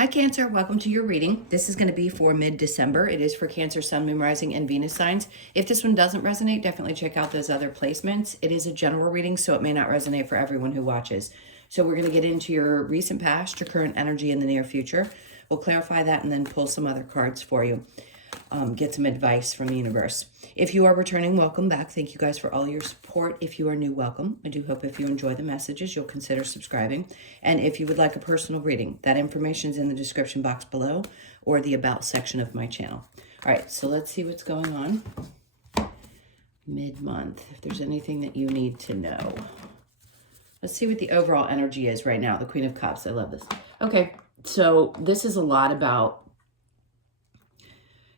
Hi, Cancer. Welcome to your reading. This is going to be for mid-December. It is for Cancer, Sun, Moon, Rising, and Venus signs. If this one doesn't resonate, definitely check out those other placements. It is a general reading, so it may not resonate for everyone who watches. So we're going to get into your recent past, your current energy, and the near future. We'll clarify that and then pull some other cards for you. Get some advice from the universe. If you are returning, welcome back. Thank you guys for all your support. If you are new, welcome. I do hope if you enjoy the messages, you'll consider subscribing. And if you would like a personal reading, that information is in the description box below or the about section of my channel. All right, so let's see what's going on mid-month. If there's anything that you need to know. Let's see what the overall energy is right now. The Queen of Cups. I love this. Okay, so this is a lot about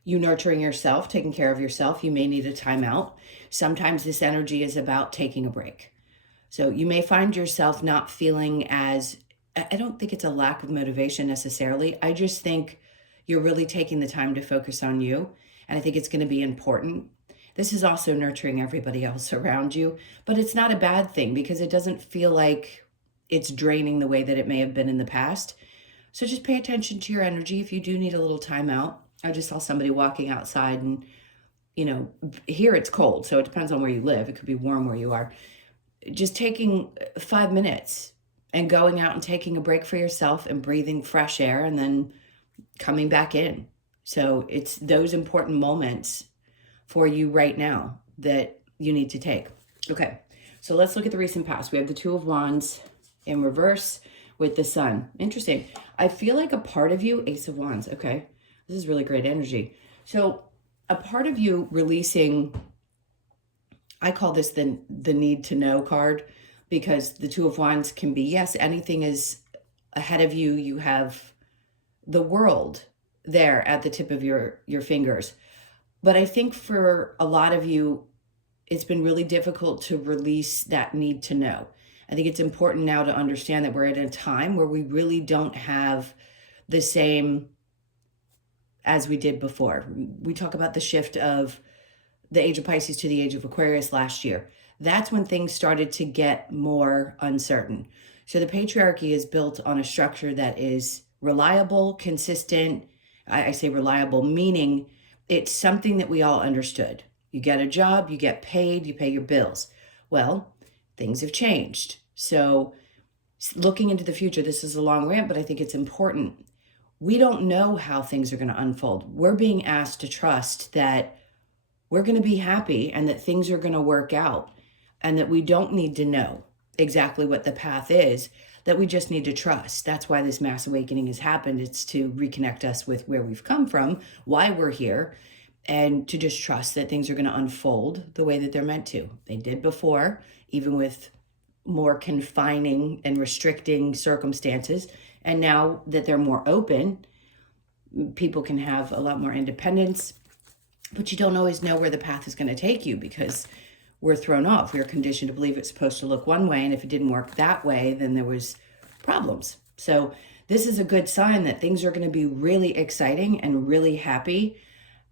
you nurturing yourself, taking care of yourself. You may need a timeout. Sometimes this energy is about taking a break. So you may find yourself not feeling as, I don't think it's a lack of motivation necessarily. I just think you're really taking the time to focus on you. And I think it's going to be important. This is also nurturing everybody else around you, but it's not a bad thing because it doesn't feel like it's draining the way that it may have been in the past. So just pay attention to your energy if you do need a little timeout. I just saw somebody walking outside and, you know, here it's cold, so it depends on where you live. It could be warm where you are. Just taking 5 minutes and going out and taking a break for yourself and breathing fresh air and then coming back in. So it's those important moments for you right now that you need to take. Okay, so let's look at the recent past. We have the Two of Wands in reverse with the Sun. Interesting. I feel like a part of you, Ace of Wands, okay. This is really great energy. So a part of you releasing, I call this the need to know card, because the Two of Wands can be, yes, anything is ahead of you. You have the world there at the tip of your fingers. But I think for a lot of you, it's been really difficult to release that need to know. I think it's important now to understand that we're at a time where we really don't have the same as we did before. We talk about the shift of the age of Pisces to the age of Aquarius last year. That's when things started to get more uncertain. So the patriarchy is built on a structure that is reliable, consistent. I say reliable, meaning it's something that we all understood. You get a job, you get paid, you pay your bills. Well, things have changed. So looking into the future, this is a long rant, but I think it's important. We don't know how things are going to unfold. We're being asked to trust that we're going to be happy and that things are going to work out and that we don't need to know exactly what the path is, that we just need to trust. That's why this mass awakening has happened. It's to reconnect us with where we've come from, why we're here, and to just trust that things are going to unfold the way that they're meant to. They did before, even with more confining and restricting circumstances. And now that they're more open, people can have a lot more independence, but you don't always know where the path is going to take you because we're thrown off. We're conditioned to believe it's supposed to look one way, and if it didn't work that way, then there was problems. So this is a good sign that things are going to be really exciting and really happy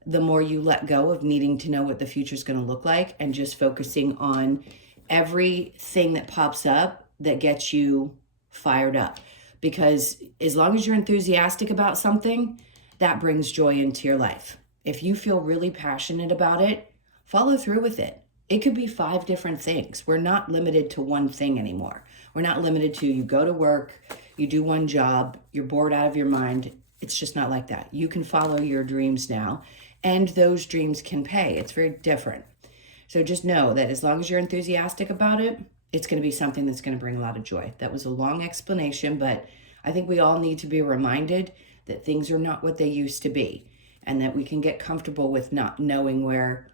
the more you let go of needing to know what the future is going to look like and just focusing on everything that pops up that gets you fired up. Because as long as you're enthusiastic about something, that brings joy into your life. If you feel really passionate about it, follow through with it. It could be 5 different things. We're not limited to one thing anymore. We're not limited to you go to work, you do one job, you're bored out of your mind. It's just not like that. You can follow your dreams now, and those dreams can pay. It's very different. So just know that as long as you're enthusiastic about it, it's going to be something that's going to bring a lot of joy. That was a long explanation, but I think we all need to be reminded that things are not what they used to be and that we can get comfortable with not knowing where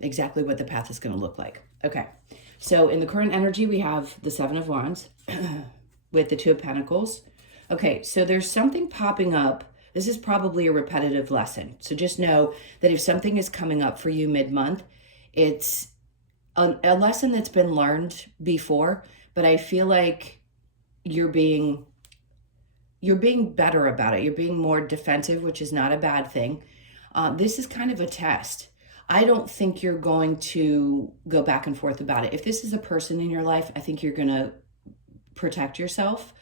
exactly what the path is going to look like. Okay, so in the current energy, we have the Seven of Wands with the Two of Pentacles. Okay, so there's something popping up. This is probably a repetitive lesson. So just know that if something is coming up for you mid-month, it's a lesson that's been learned before, but I feel like you're being better about it. You're being more defensive, which is not a bad thing. This is kind of a test. I don't think you're going to go back and forth about it. If this is a person in your life, I think you're going to protect yourself.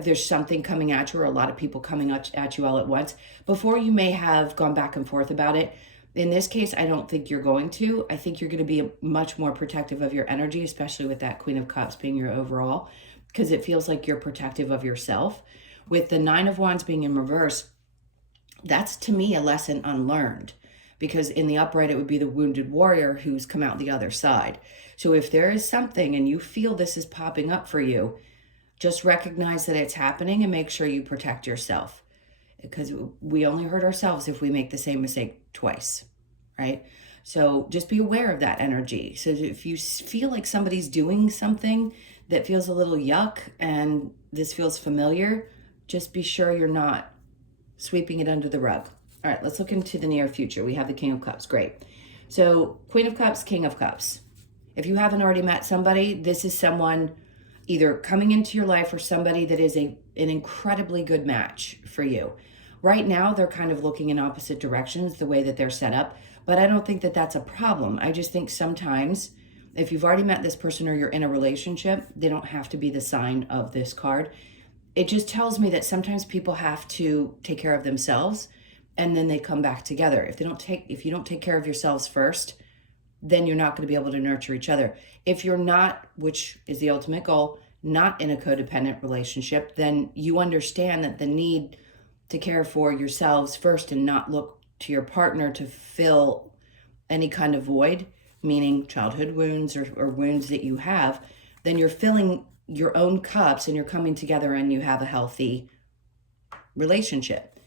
if there's something coming at you or a lot of people coming at you all at once, before you may have gone back and forth about it. In this case, I don't think you're going to. I think you're going to be much more protective of your energy, especially with that Queen of Cups being your overall, because it feels like you're protective of yourself. With the Nine of Wands being in reverse, that's to me a lesson unlearned, because in the upright, it would be the wounded warrior who's come out the other side. So if there is something and you feel this is popping up for you, just recognize that it's happening and make sure you protect yourself, because we only hurt ourselves if we make the same mistake twice, right? So just be aware of that energy. So if you feel like somebody's doing something that feels a little yuck and this feels familiar, just be sure you're not sweeping it under the rug. All right, let's look into the near future. We have the King of Cups. Great. So Queen of Cups, King of Cups. If you haven't already met somebody, this is someone either coming into your life or somebody that is an incredibly good match for you. Right now, they're kind of looking in opposite directions, the way that they're set up, but I don't think that that's a problem. I just think sometimes if you've already met this person or you're in a relationship, they don't have to be the sign of this card. It just tells me that sometimes people have to take care of themselves and then they come back together. If you don't take care of yourselves first, then you're not going to be able to nurture each other. If you're not, which is the ultimate goal, not in a codependent relationship, then you understand that the need to care for yourselves first and not look to your partner to fill any kind of void, meaning childhood wounds or wounds that you have, then you're filling your own cups and you're coming together and you have a healthy relationship.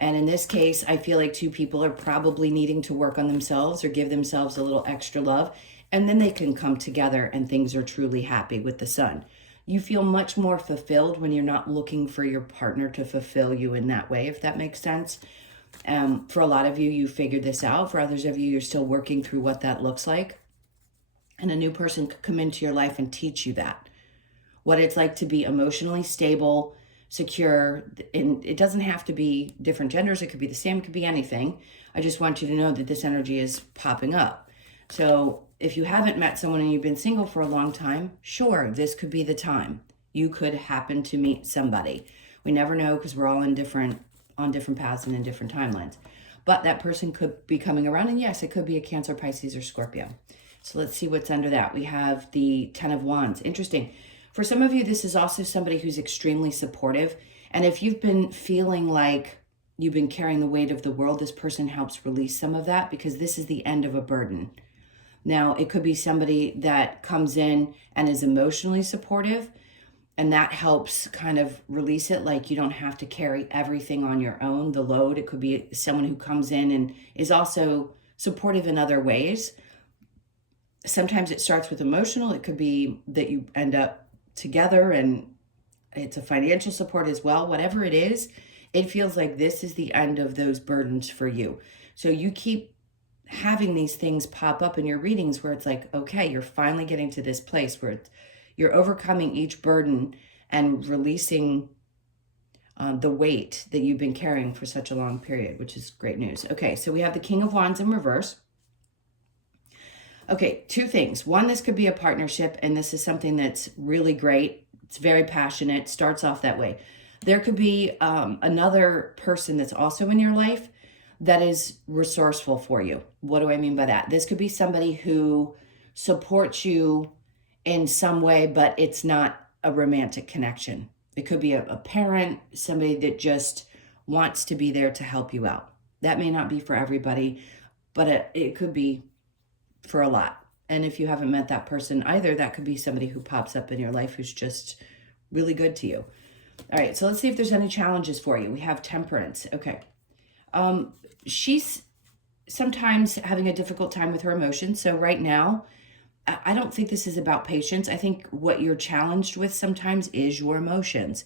And in this case, I feel like two people are probably needing to work on themselves or give themselves a little extra love, and then they can come together and things are truly happy with the Sun. You feel much more fulfilled when you're not looking for your partner to fulfill you in that way, if that makes sense. For a lot of you, you figured this out. For others of you, you're still working through what that looks like. And a new person could come into your life and teach you that. What it's like to be emotionally stable, secure, and it doesn't have to be different genders. It could be the same, it could be anything. I just want you to know that this energy is popping up. So if you haven't met someone and you've been single for a long time, sure, this could be the time. You could happen to meet somebody. We never know because we're all on different paths and in different timelines. But that person could be coming around, and yes, it could be a Cancer, Pisces, or Scorpio. So let's see what's under that. We have the Ten of Wands. Interesting. For some of you, this is also somebody who's extremely supportive. And if you've been feeling like you've been carrying the weight of the world, this person helps release some of that, because this is the end of a burden. Now, it could be somebody that comes in and is emotionally supportive, and that helps kind of release it. Like you don't have to carry everything on your own, the load. It could be someone who comes in and is also supportive in other ways. Sometimes it starts with emotional. It could be that you end up together and it's a financial support as well. Whatever it is, it feels like this is the end of those burdens for you. So you keep having these things pop up in your readings where it's like, okay, you're finally getting to this place where you're overcoming each burden and releasing the weight that you've been carrying for such a long period, which is great news. Okay, so we have the King of Wands in reverse. Okay, two things. One, this could be a partnership, and this is something that's really great. It's very passionate, starts off that way. There could be another person that's also in your life that is resourceful for you. What do I mean by that? This could be somebody who supports you in some way, but it's not a romantic connection. It could be a parent, somebody that just wants to be there to help you out. That may not be for everybody, but it could be for a lot. And if you haven't met that person either, that could be somebody who pops up in your life who's just really good to you. All right, so let's see if there's any challenges for you. We have Temperance. Okay. She's sometimes having a difficult time with her emotions. So right now, I don't think this is about patience. I think what you're challenged with sometimes is your emotions.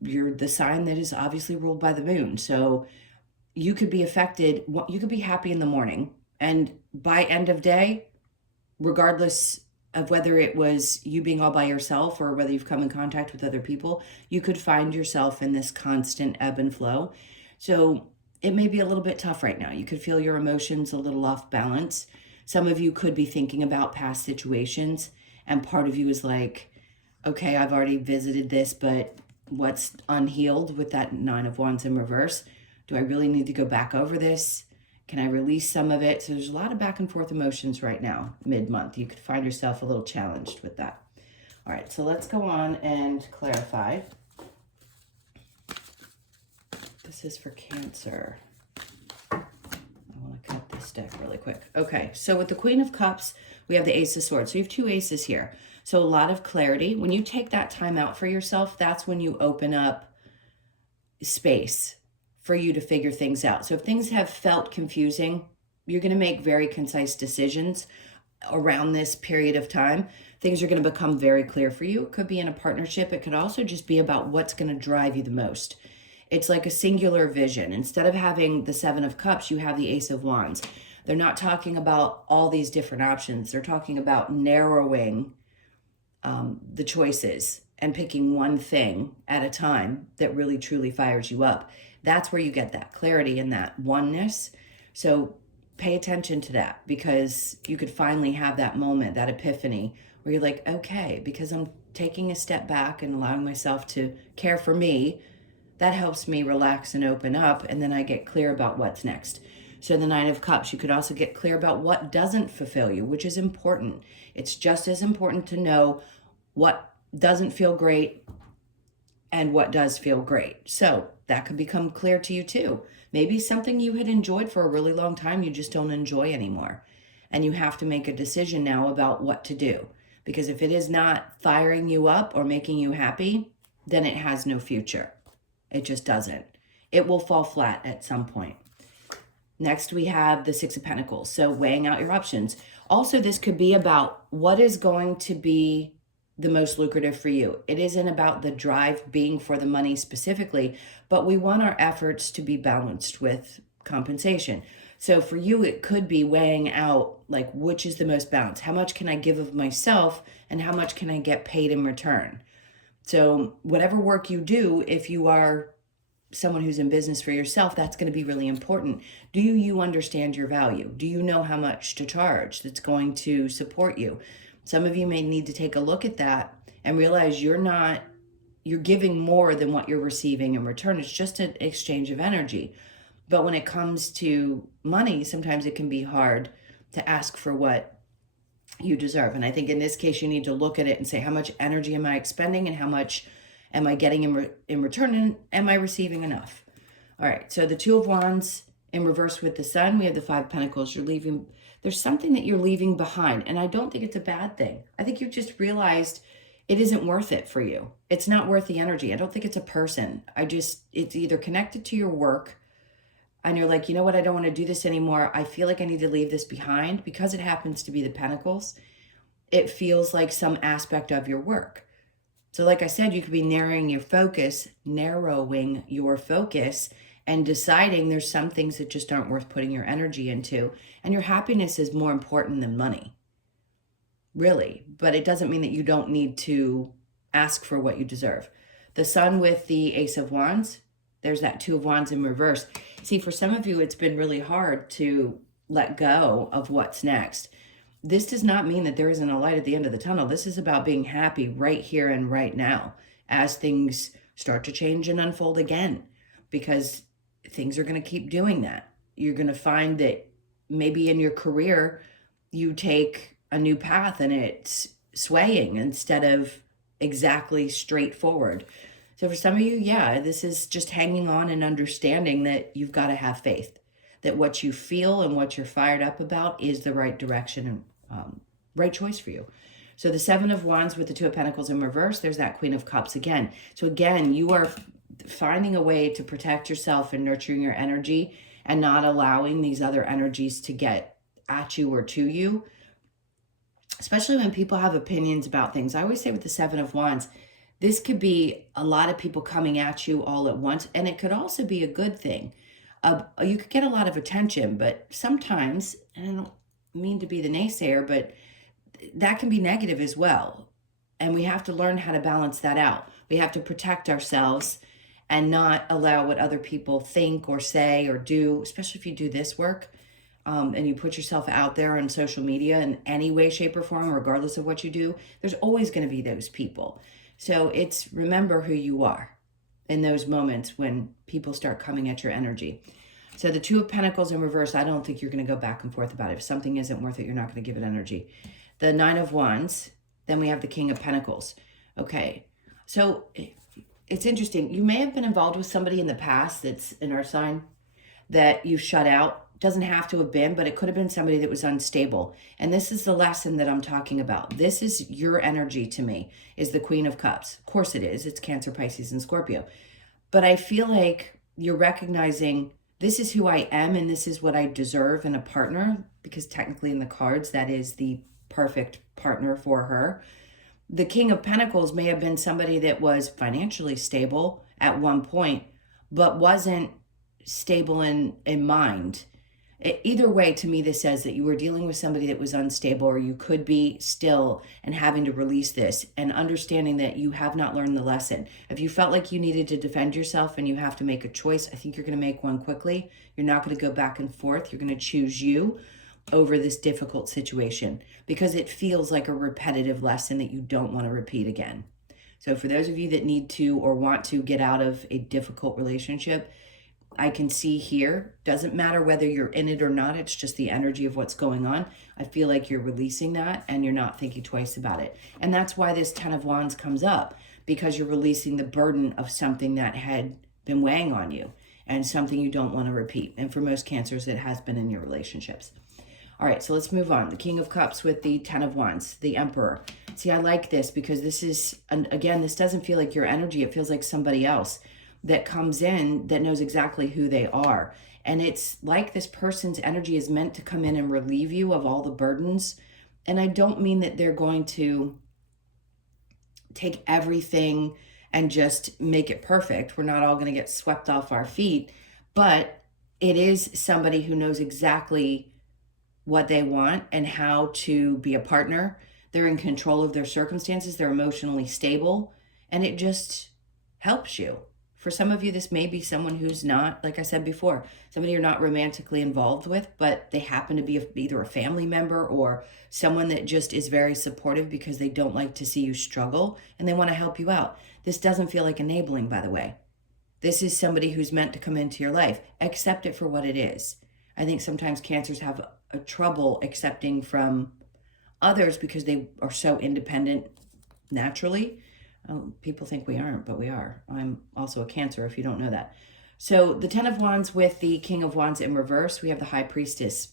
You're the sign that is obviously ruled by the moon. So you could be affected. You could be happy in the morning, and by end of day, regardless of whether it was you being all by yourself or whether you've come in contact with other people, you could find yourself in this constant ebb and flow. So it may be a little bit tough right now. You could feel your emotions a little off balance. Some of you could be thinking about past situations, and part of you is like, okay, I've already visited this, but what's unhealed with that Nine of Wands in reverse. Do I really need to go back over this? Can I release some of it? So there's a lot of back and forth emotions right now, mid-month. You could find yourself a little challenged with that. All right, so let's go on and clarify. This is for Cancer. I want to cut this deck really quick. Okay, so with the Queen of Cups, we have the Ace of Swords. So you have two aces here. So a lot of clarity. When you take that time out for yourself, that's when you open up space for you to figure things out. So if things have felt confusing, you're going to make very concise decisions around this period of time. Things are going to become very clear for you. It could be in a partnership. It could also just be about what's going to drive you the most. It's like a singular vision. Instead of having the Seven of Cups, you have the Ace of Wands. They're not talking about all these different options. They're talking about narrowing the choices and picking one thing at a time that really truly fires you up. That's where you get that clarity and that oneness. So pay attention to that, because you could finally have that moment, that epiphany, where you're like, okay, because I'm taking a step back and allowing myself to care for me, that helps me relax and open up, and then I get clear about what's next. So the Nine of Cups, you could also get clear about what doesn't fulfill you, which is important. It's just as important to know what doesn't feel great and what does feel great. So that could become clear to you too. Maybe something you had enjoyed for a really long time, you just don't enjoy anymore. And you have to make a decision now about what to do. Because if it is not firing you up or making you happy, then it has no future. It just doesn't. It will fall flat at some point. Next, we have the Six of Pentacles. So weighing out your options. Also, this could be about what is going to be the most lucrative for you. It isn't about the drive being for the money specifically, but we want our efforts to be balanced with compensation. So for you, it could be weighing out, like, which is the most balanced? How much can I give of myself and how much can I get paid in return? So whatever work you do, if you are someone who's in business for yourself, that's going to be really important. Do you understand your value? Do you know how much to charge that's going to support you? Some of you may need to take a look at that and realize you're giving more than what you're receiving in return. It's just an exchange of energy. But when it comes to money, sometimes it can be hard to ask for what you deserve. And I think in this case, you need to look at it and say, how much energy am I expending and how much am I getting in return, and am I receiving enough? All right, so the Two of Wands in reverse with the Sun, we have the Five of Pentacles. There's something that you're leaving behind, and I don't think it's a bad thing. I think you've just realized it isn't worth it for you. It's not worth the energy. I don't think it's a person. It's either connected to your work, and you're like, you know what, I don't want to do this anymore. I feel like I need to leave this behind. Because it happens to be the Pentacles, it feels like some aspect of your work. So like I said, you could be narrowing your focus and deciding there's some things that just aren't worth putting your energy into. And your happiness is more important than money, really. But it doesn't mean that you don't need to ask for what you deserve. The Sun with the Ace of Wands, there's that Two of Wands in reverse. See, for some of you, it's been really hard to let go of what's next. This does not mean that there isn't a light at the end of the tunnel. This is about being happy right here and right now as things start to change and unfold again, because things are going to keep doing that. You're going to find that maybe in your career, you take a new path and it's swaying instead of exactly straightforward. So for some of you, yeah, this is just hanging on and understanding that you've got to have faith, that what you feel and what you're fired up about is the right direction and right choice for you. So the Seven of Wands with the Two of Pentacles in reverse, there's that Queen of Cups again. So again, you are finding a way to protect yourself and nurturing your energy and not allowing these other energies to get at you or to you, especially when people have opinions about things. I always say with the Seven of Wands, this could be a lot of people coming at you all at once, and it could also be a good thing. You could get a lot of attention, but sometimes, and I don't mean to be the naysayer, but that can be negative as well. And we have to learn how to balance that out. We have to protect ourselves and not allow what other people think or say or do, especially if you do this work and you put yourself out there on social media in any way, shape, or form, regardless of what you do. There's always going to be those people. So remember who you are. in those moments when people start coming at your energy. So the Two of Pentacles in reverse, I don't think you're going to go back and forth about it. If something isn't worth it, you're not going to give it energy. The Nine of Wands, then we have the King of Pentacles. Okay, so it's interesting. You may have been involved with somebody in the past that's in our sign that you shut out. Doesn't have to have been, but it could have been somebody that was unstable. And this is the lesson that I'm talking about. This is your energy to me, is the Queen of Cups. Of course it is. It's Cancer, Pisces, and Scorpio. But I feel like you're recognizing this is who I am and this is what I deserve in a partner, because technically in the cards, that is the perfect partner for her. The King of Pentacles may have been somebody that was financially stable at one point, but wasn't stable in mind. Either way, to me, this says that you were dealing with somebody that was unstable, or you could be still and having to release this and understanding that you have not learned the lesson. If you felt like you needed to defend yourself and you have to make a choice, I think you're going to make one quickly. You're not going to go back and forth. You're going to choose you over this difficult situation because it feels like a repetitive lesson that you don't want to repeat again. So for those of you that need to or want to get out of a difficult relationship, I can see here, doesn't matter whether you're in it or not, it's just the energy of what's going on. I feel like you're releasing that and you're not thinking twice about it. And that's why this Ten of Wands comes up, because you're releasing the burden of something that had been weighing on you and something you don't want to repeat. And for most Cancers, it has been in your relationships. All right, so let's move on. The King of Cups with the Ten of Wands, the Emperor. See, I like this because this is, again, this doesn't feel like your energy. It feels like somebody else that comes in that knows exactly who they are. And it's like this person's energy is meant to come in and relieve you of all the burdens. And I don't mean that they're going to take everything and just make it perfect. We're not all going to get swept off our feet, but it is somebody who knows exactly what they want and how to be a partner. They're in control of their circumstances. They're emotionally stable, and it just helps you. For some of you, this may be someone who's not, like I said before, somebody you're not romantically involved with, but they happen to be either a family member or someone that just is very supportive because they don't like to see you struggle and they want to help you out. This doesn't feel like enabling, by the way. This is somebody who's meant to come into your life. Accept it for what it is. I think sometimes Cancers have a trouble accepting from others because they are so independent naturally. People think we aren't, but we are. I'm also a Cancer, if you don't know that. So the Ten of Wands with the King of Wands in reverse, we have the High Priestess.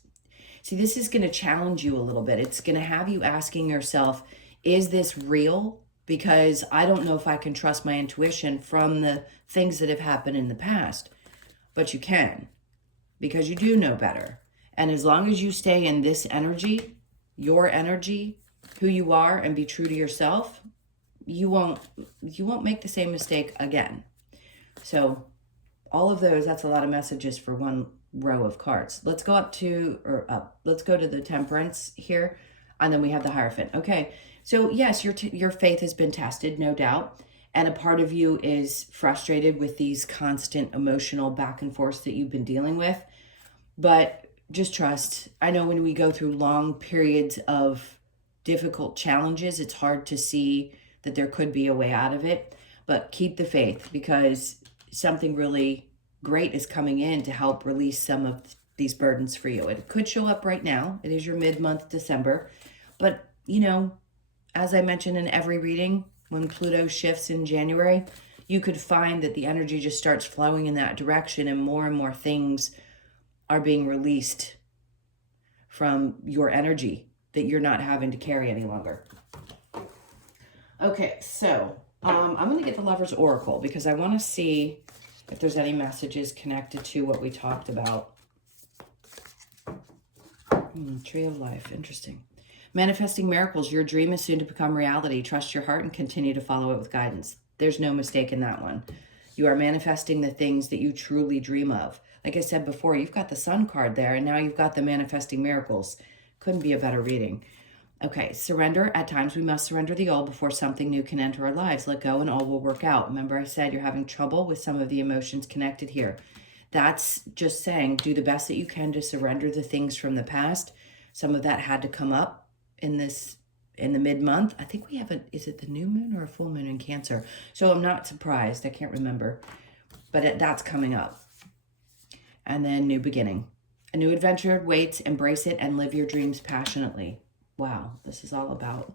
See, this is going to challenge you a little bit. It's going to have you asking yourself, is this real? Because I don't know if I can trust my intuition from the things that have happened in the past. But you can, because you do know better. And as long as you stay in this energy, your energy, who you are, and be true to yourself, you won't make the same mistake again. So all of those, that's a lot of messages for one row of cards. Let's go up to, or up, let's go to the Temperance here, and then we have the Hierophant. Okay, so yes, your faith has been tested, no doubt, and a part of you is frustrated with these constant emotional back and forth that you've been dealing with, but just trust. I know when we go through long periods of difficult challenges, it's hard to see that there could be a way out of it, but keep the faith because something really great is coming in to help release some of these burdens for you. It could show up right now. It is your mid-month December, but you know, as I mentioned in every reading, when Pluto shifts in January, you could find that the energy just starts flowing in that direction and more things are being released from your energy that you're not having to carry any longer. Okay, so I'm going to get the Lover's Oracle because I want to see if there's any messages connected to what we talked about. Tree of Life, interesting. Manifesting miracles, your dream is soon to become reality. Trust your heart and continue to follow it with guidance. There's no mistake in that one. You are manifesting the things that you truly dream of. Like I said before, you've got the Sun card there, and now you've got the Manifesting Miracles. Couldn't be a better reading. Okay, surrender. At times we must surrender the old before something new can enter our lives. Let go and all will work out. Remember I said you're having trouble with some of the emotions connected here. That's just saying do the best that you can to surrender the things from the past. Some of that had to come up in this in the mid-month. I think we have is it the new moon or a full moon in Cancer? So I'm not surprised. I can't remember. But that's coming up. And then new beginning. A new adventure waits. Embrace it and live your dreams passionately. Wow, this is all about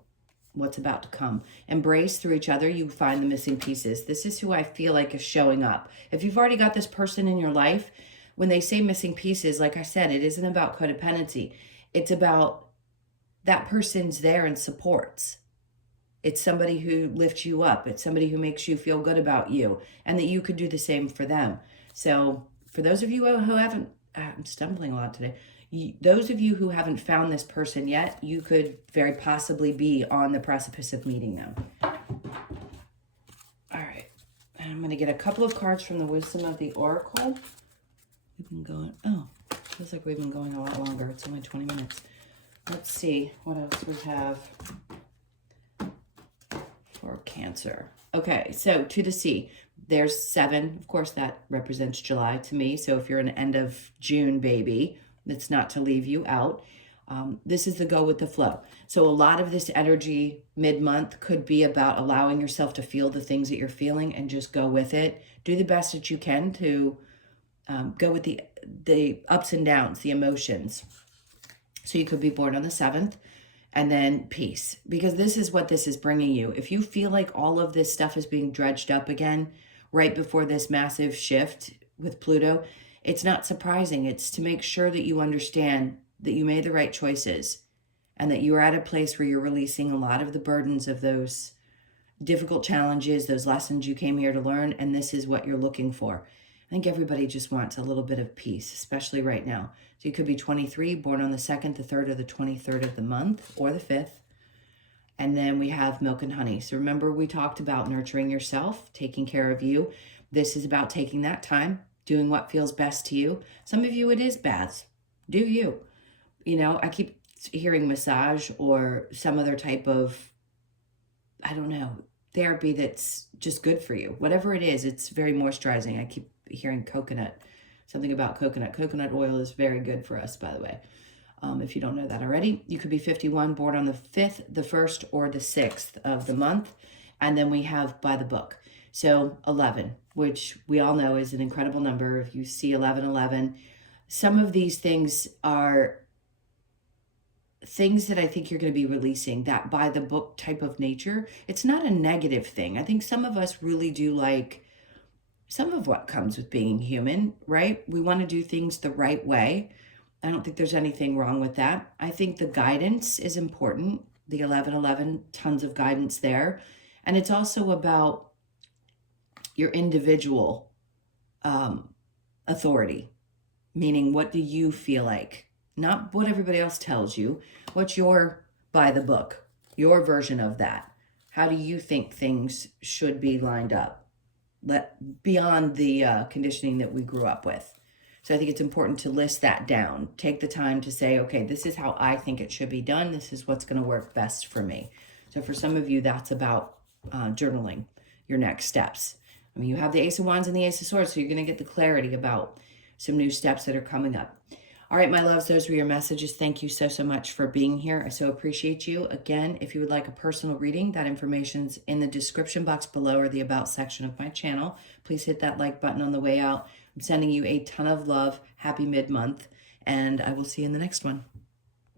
what's about to come. Embrace through each other, you find the missing pieces. This is who I feel like is showing up. If you've already got this person in your life, when they say missing pieces, like I said, it isn't about codependency. It's about that person's there and supports. It's somebody who lifts you up. It's somebody who makes you feel good about you, and that you could do the same for them. So for those of you who haven't, I'm stumbling a lot today. Those of you who haven't found this person yet, you could very possibly be on the precipice of meeting them. All right. And I'm going to get a couple of cards from the Wisdom of the Oracle. We've been going, feels like we've been going a lot longer. It's only 20 minutes. Let's see what else we have for Cancer. Okay, so to the sea. There's 7. Of course, that represents July to me. So if you're an end of June baby, that's not to leave you out. This is the go with the flow. So a lot of this energy mid-month could be about allowing yourself to feel the things that you're feeling and just go with it. Do the best that you can to go with the ups and downs, the emotions. So you could be born on the 7th. And then peace, because this is what this is bringing you. If you feel like all of this stuff is being dredged up again right before this massive shift with Pluto, it's not surprising. It's to make sure that you understand that you made the right choices and that you're at a place where you're releasing a lot of the burdens of those difficult challenges, those lessons you came here to learn, and this is what you're looking for. I think everybody just wants a little bit of peace, especially right now. So you could be 23, born on the 2nd, the 3rd, or the 23rd of the month, or the 5th. And then we have milk and honey. So remember, we talked about nurturing yourself, taking care of you. This is about taking that time, doing what feels best to you. Some of you, it is baths. Do you. You know, I keep hearing massage or some other type of, I don't know, therapy that's just good for you. Whatever it is, it's very moisturizing. I keep hearing coconut, something about coconut. Coconut oil is very good for us, by the way. If you don't know that already, you could be 51, born on the 5th, the 1st, or the 6th of the month. And then we have by the book. So 11, which we all know is an incredible number. If you see 1111, some of these things are things that I think you're going to be releasing, that by the book type of nature. It's not a negative thing. I think some of us really do like some of what comes with being human, right? We want to do things the right way. I don't think there's anything wrong with that. I think the guidance is important. The 1111, tons of guidance there. And it's also about your individual authority, meaning what do you feel like? Not what everybody else tells you. What's your by the book, your version of that? How do you think things should be lined up? Beyond the conditioning that we grew up with. So I think it's important to list that down. Take the time to say, okay, this is how I think it should be done. This is what's going to work best for me. So for some of you, that's about journaling your next steps. I mean, you have the Ace of Wands and the Ace of Swords, so you're going to get the clarity about some new steps that are coming up. All right, my loves, those were your messages. Thank you so much for being here. I so appreciate you. Again, if you would like a personal reading, that information's in the description box below or the About section of my channel. Please hit that like button on the way out. I'm sending you a ton of love. Happy mid-month, and I will see you in the next one.